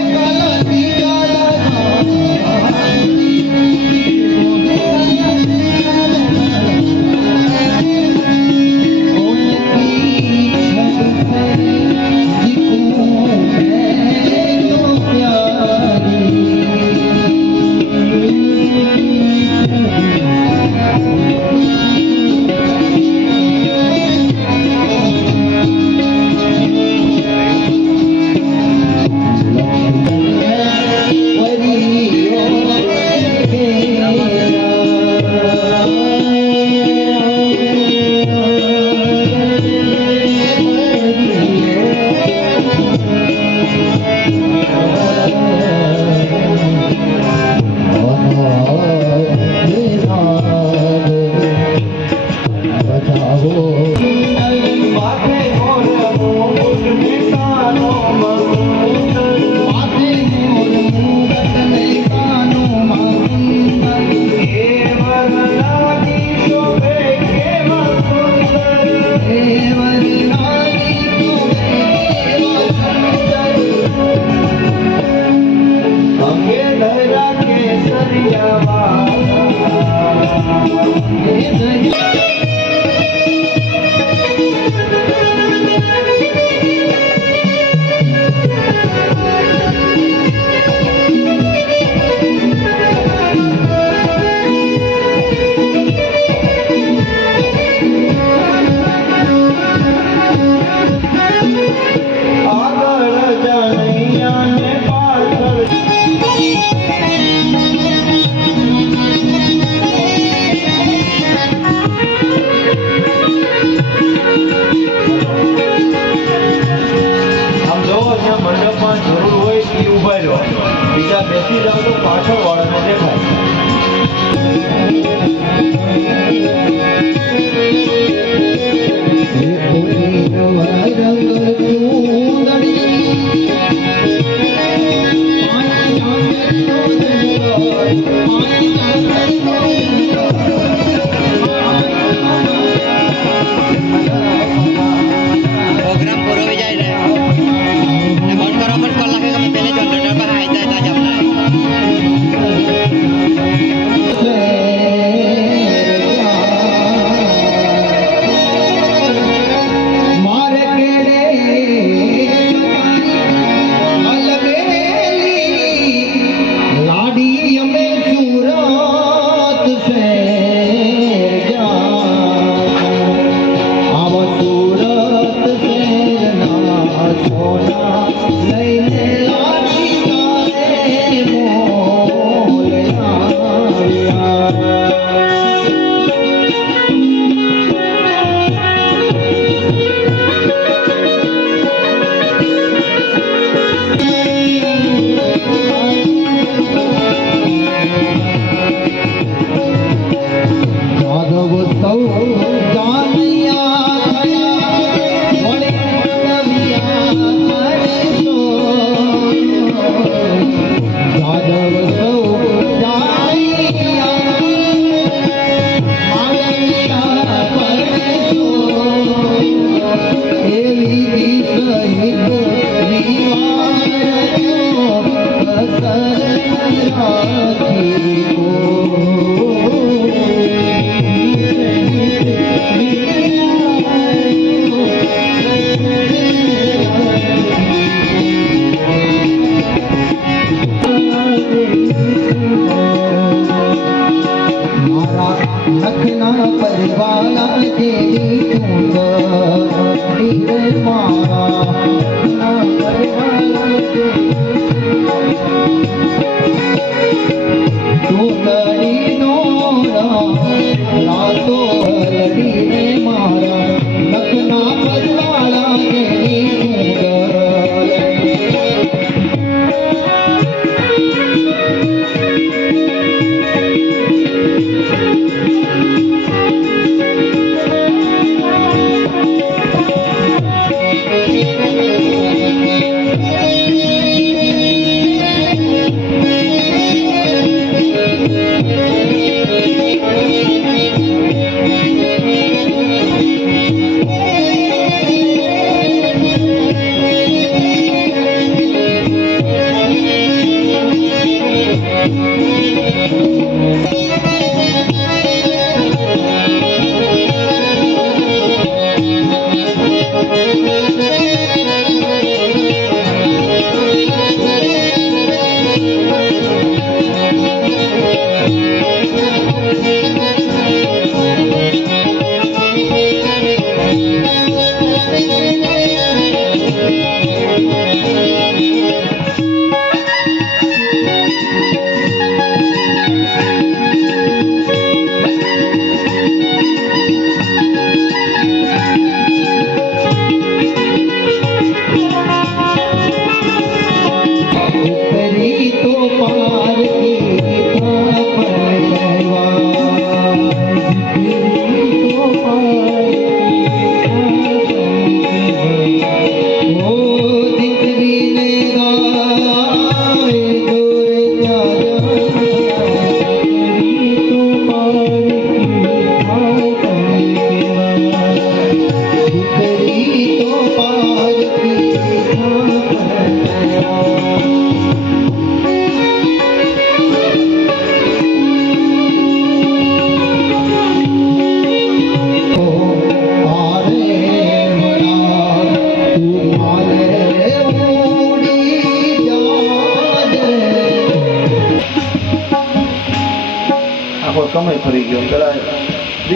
Bye. on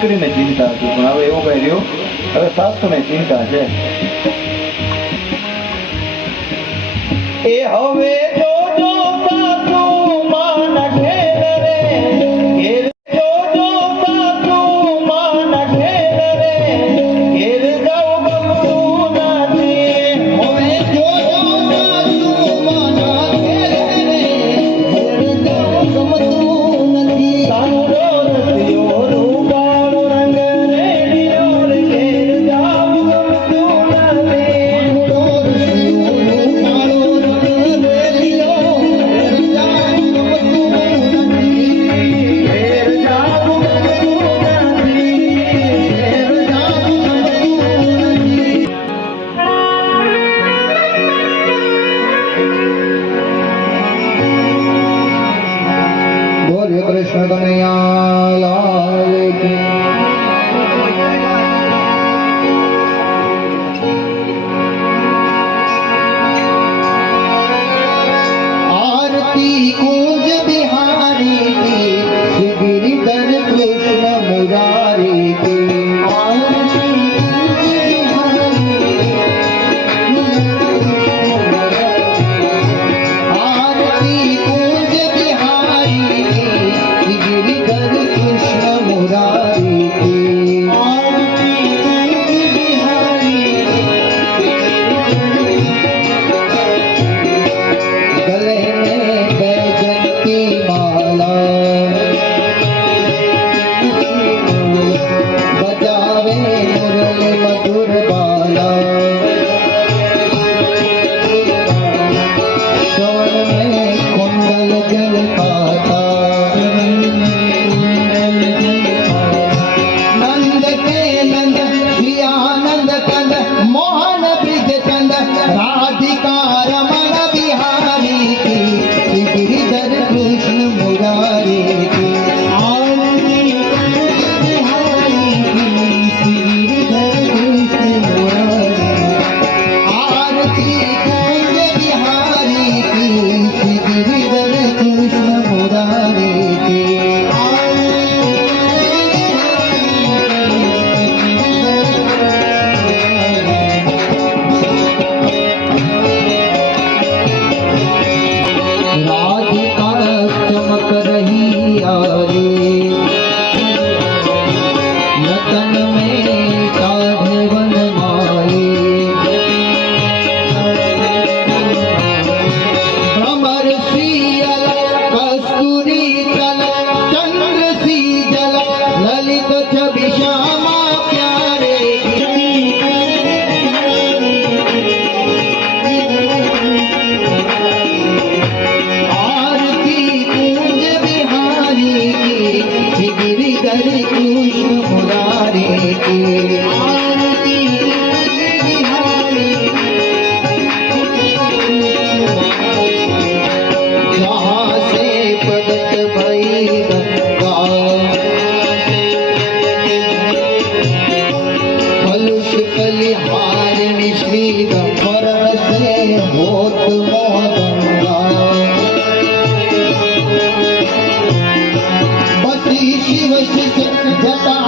દીકરીને ચિંતા હતી પણ હવે એવું કઈ રહ્યું. હવે સાસુને ચિંતા છે. એ હવે નિહારની શ્રી ગમર રસે હોત મોહતંગા પછી શિવ શિષ જટા